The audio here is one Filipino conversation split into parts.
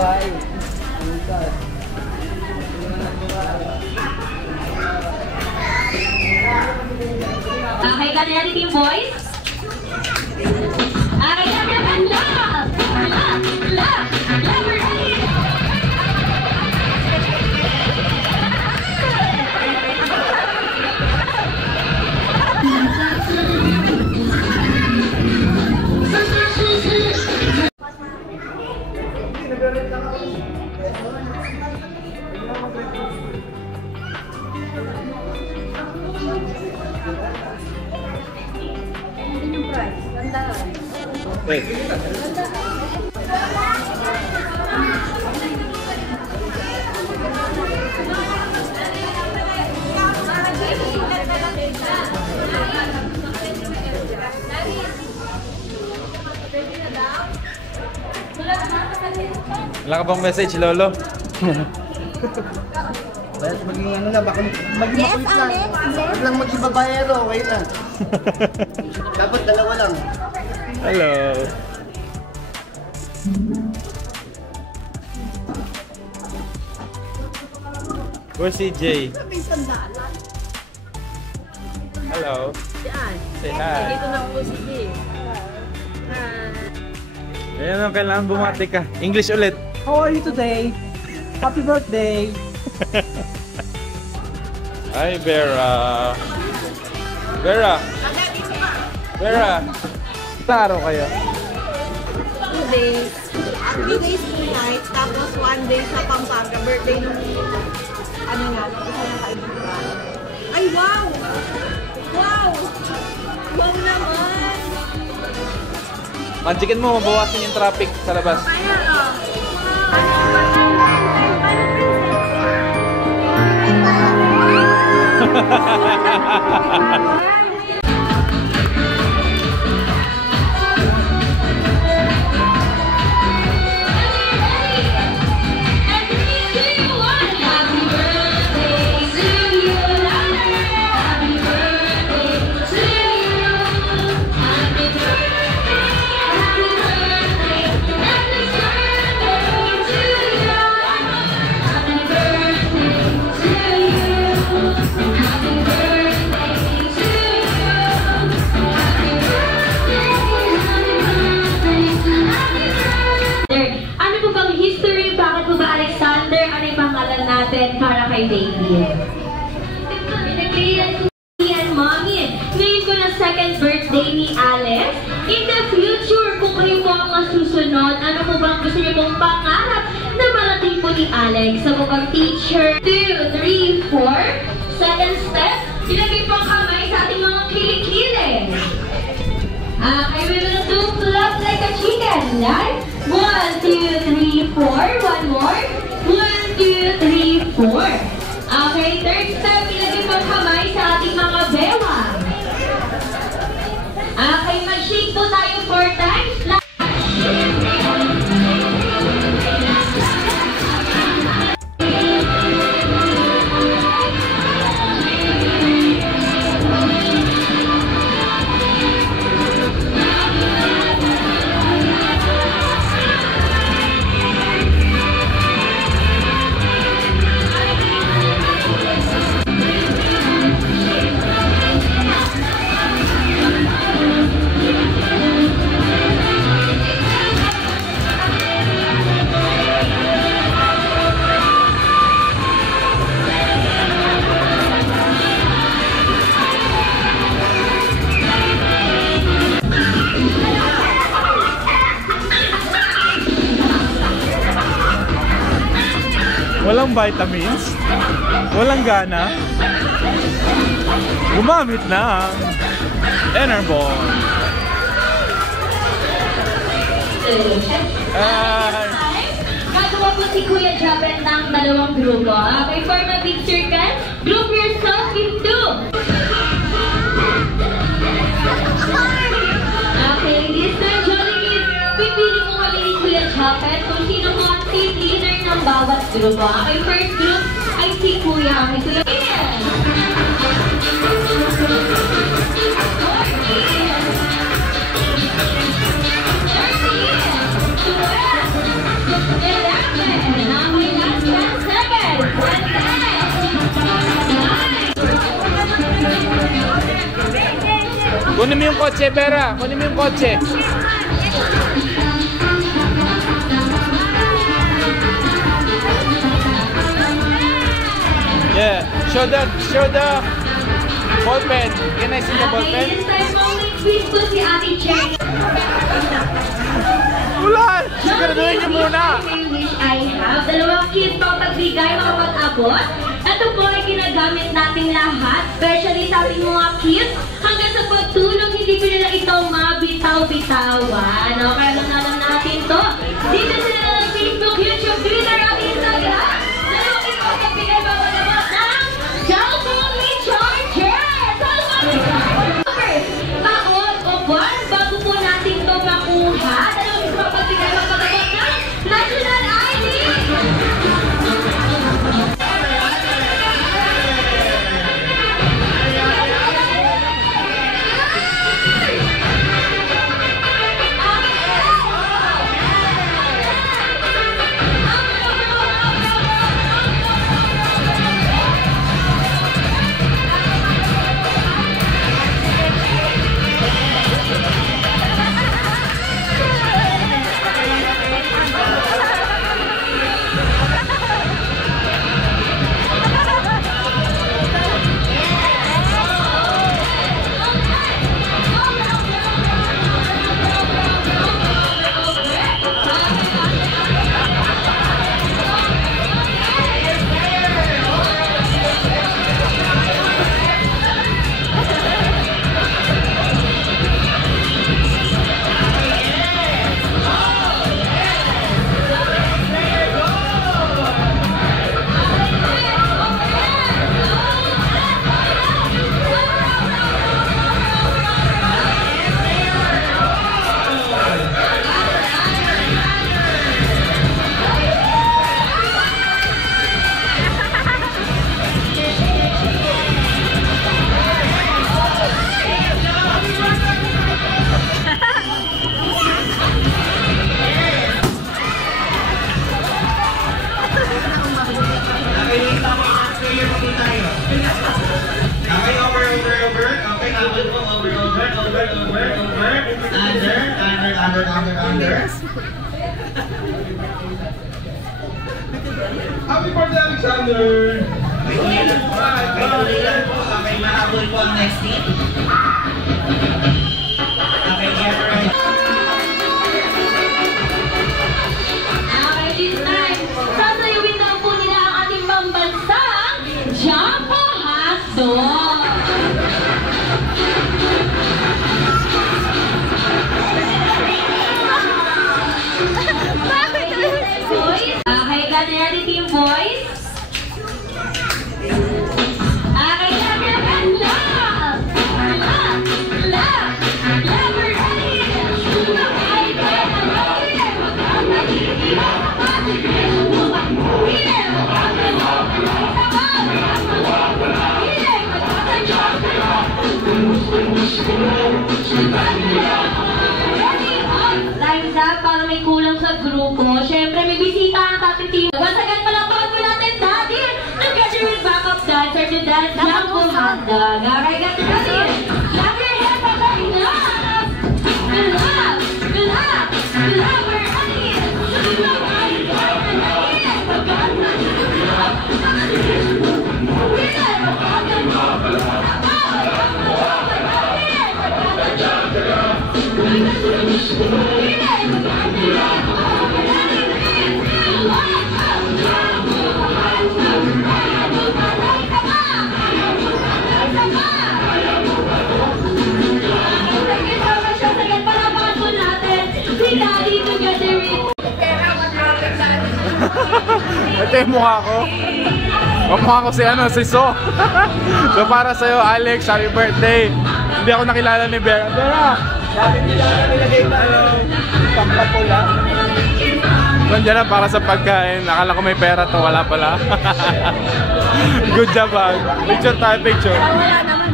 Okay, got it, team boys? Okay, everyone, love! Love, we're ready! Wait. Wala ka bang message, Lolo? Maging ano na, baka maging makulit lang. Huwag lang maging babayero, okay na. Dapat dalawa lang. Hello. Where's CJ? Hello. Say hi. Dito na po si Jay. Ayan ang kailangan bumati ka. English ulit. How are you today? Happy birthday! Hi, Vera. Vera. Vera. Taro kayo. 2 days. 2 days, 2 nights. Tapos 1 day sa Pampanga. Birthday nung ano nga, isa ng kaibigan. Ay, wow! Wow! Wow naman! Magikin mo, mabawasan yung traffic sa labas. Para kay baby. Pinagkailan ko yan, Mommy. Ngayon ko na second birthday ni Alex. In the future, kung kayo po ang masusunod, ano po bang gusto niyo pong pangarap na marating po ni Alex? Sa bang teacher? 2, 3, 4. Second step, ilagay po ang kamay sa ating mga kilikili. Okay, we're gonna do flop like a chicken. Right? 1, 2, 3, 4. One more. 1, 2, 3, 4. Okay, third step, ilagay po ang kamay sa ating mga bewang. Okay, mag-shake po tayo 4 times. Walang vitamins, walang gana, gumamit ng Enerbon. Gagawa po si Kuya Jabet ng dalawang grupo. Okay, for my big circle, group yourself into. Okay, ladies and gentlemen, pipili po kami ni Kuya Jabet kung sino po ang team leader ng bawat grupo. Okay, first group ay si Kuya. Okay, Kuya Ian. Kunin mo yung kotse, Vera. Kunin mo yung kotse. Yeah. Show the ball pen. Can I see the ball pen? This time only please po si Ate Check. Wala! Siguraduhin niyo muna! Wish I have. Dalawang kit po pagbigay makapag-abot. Ito po ay ginagamit natin lahat, especially sa ating mga kids. Hanggang sa pagtulog, hindi ko nila ito mabitaw-bitawan. Okay, alam natin to. Dito sila ng Facebook, YouTube, Twitter, at Instagram. Dalawang kit po pagbigay makapag-abot ng cellphone recharger! Taon o buwan, bago po natin to makuha. Dalawang kit po pagbigay makapag-abot ng National ID! Under. Happy birthday, Alexander! Patuloy po. Okay, mahabol po ang next team. Okay, Everett. Okay, this time, sasayawin na po nila ang ating pambansang Jumbo Hotdog. Okay, got it ready, team boys? Okay, love, we're time's up para may kulang sa grupo. Siyempre, may bisita ang ating team. Once again, palakpakan po natin dahil nag-gather with backup dancer to dance Jumbo Hotdog. Okay, got it ready? Clap your hands up right now! Good luck! Good luck! Good luck! We're ready! Ito yung mukha ko. Mukha ko si So. So para sa'yo, Alex, happy birthday. Hindi ako nakilala ni Vera. Vera! Dahil nila nilagay na pampapula. Nandiyan na para sa pagkain. Akala ko may pera to, wala pala. Good job, ha? Picture tayo, picture. Wala naman.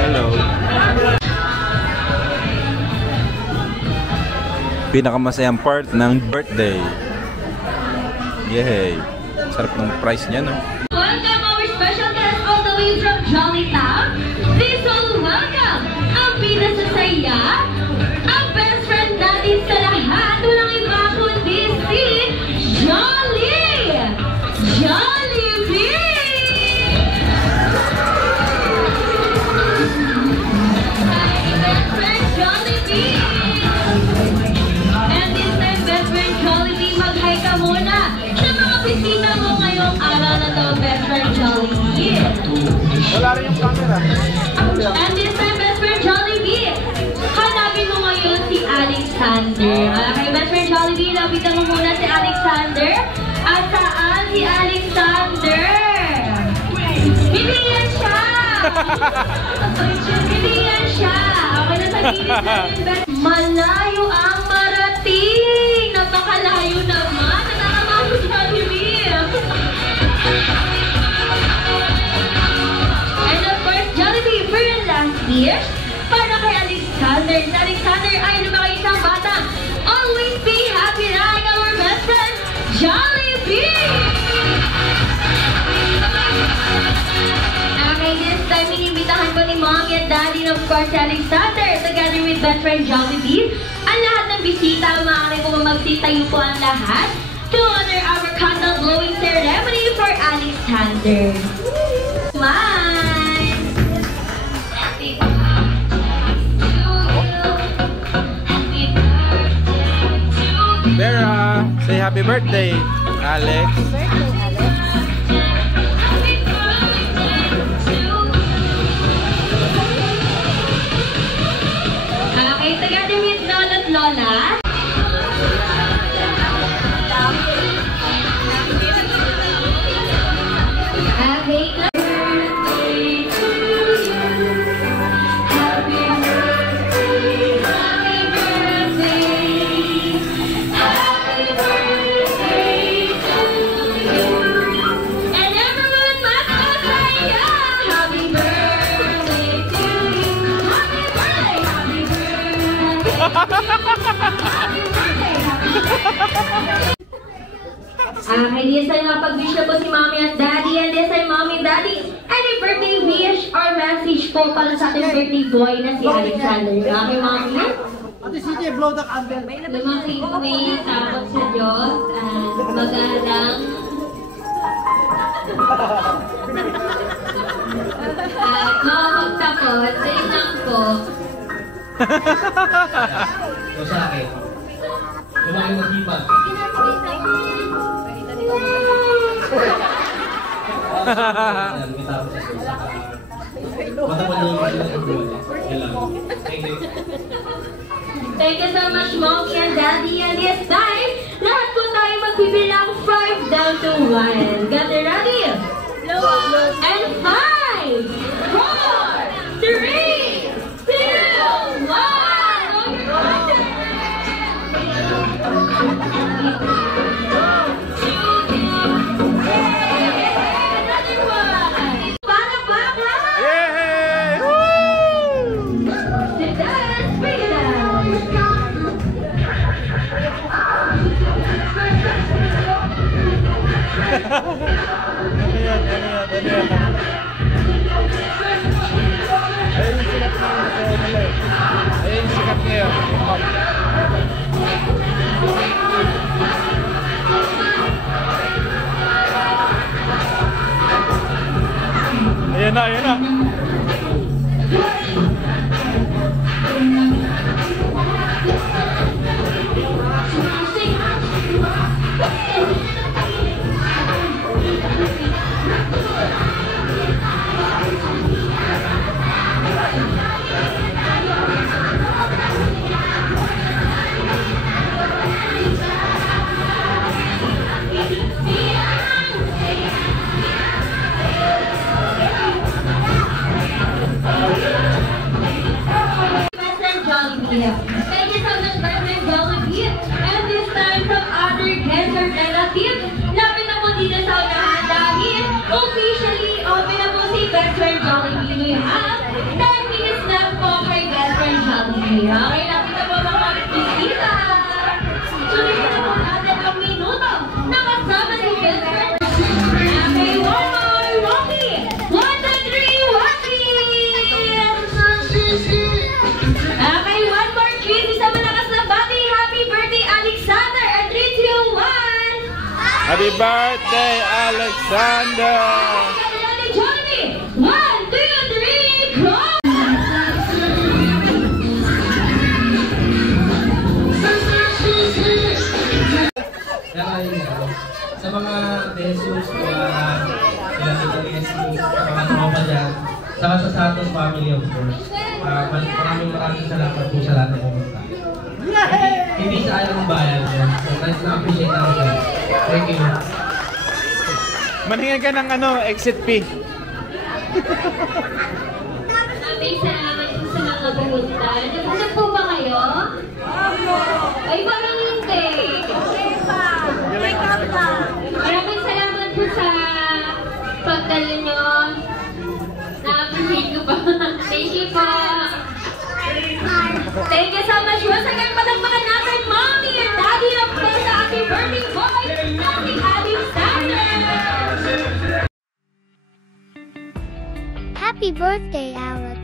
Hello. Pinakamasayang part ng birthday. Yay! Sarap ng price niya, no? Welcome our special guest all the way from Jolly Town. Please all welcome Jollibee na sa saya. Ang best friend natin sa lahat, walang iba kundi si Jollibee! Jollibee! Best friend Jollibee! And this time, best friend Jollibee, mag-hi ka muna sa mga bisita mo ngayong araw na to, best friend Jollibee. Wala rin yung camera. And this time, best friend Jollibee, hanapin mo ngayon si Alexander. Okay, best friend Jollibee, lapitan mo muna si Alexander. At saan si Alexander? Bibigyan siya! Bibigyan siya! Okay, nasa gilid natin. Malayo ang marating! Napakalayo naman! Nakakamaw si Jollibee! And of course, Jollibee, for your last dish, para kay Alexander. Si Alexander ay lumaki isang bata. Always be happy like our best friend, Jollibee! Okay, this time, inimbitahan ko ni Mommy at Daddy and of course si Alexander together with best friend Jollibee. Ang lahat ng bisita, maaari po magsitayo po ang lahat to honor our candle blowing ceremony for Alexander. Smile! Happy birthday to you. Happy birthday to you. Vera, say happy birthday, Alex. Happy birthday to you. Okay, together with Lola at Lola. Okay, this ay napag-wish na po si Mommy at Daddy. And this ay Mommy, Daddy, any birthday wish or message po para sa ating birthday boy na si Alexander. Okay, Mommy? Ate CJ, blow the candle. Lumaking may takot sa Diyos at magalang at makapagtapos sa isang po. O sa akin. Lumaking mag-ipag. Yan, may tapos sa susa. Matapanong ka lang ang buwan. Yan lang. Thank you. Thank you so much, Mommy and Daddy. And this time, lahat po tayo magbibilang 5 down to 1. Got it ready? And 5, 4, 3, 2, 1. Para baka! Yay! Woo! The dance freedom! Ayun yung sikat ngayon. Ayan na, ayan na. Thank you so much, President Jollibee. And this time from other guests or relatives, lapit na po dito sa unahan dahil officially open na po si Best Friend Jollibee. We have 10 minutes left po kay Best Friend Jollibee. Okay, lapit na po mga bisita. Sulitin na po natin ang minuto na kasama ni Best Friend. Okay, one more, Rocky! 1, 2, 3, Rocky! Happy birthday, Alexander! Daddy Johnny! 1, 2, 3, go! Kaya yun nga, sa mga Jesus, kaya Tita Leslie, sa mga tropa dyan, saka sa Santos family of course. Maraming salamat po sa lahat ng pumunta. Hindi sa ayaw ng bayan ko. So, na-appreciate namin siya. Thank you. Maningan ka ng exit fee. Maraming salamat po sa mga pumunta. Nagpusap po ba kayo? Ay, parang hindi. Maraming salamat po sa pagdalo nyo. Na-appreciate ko pa. Thank you po. Thank you so much. Once again, palagpakan natin, Mommy and Daddy of course, sa ating birthday boy, Daddy Alexander! Happy birthday, Alex.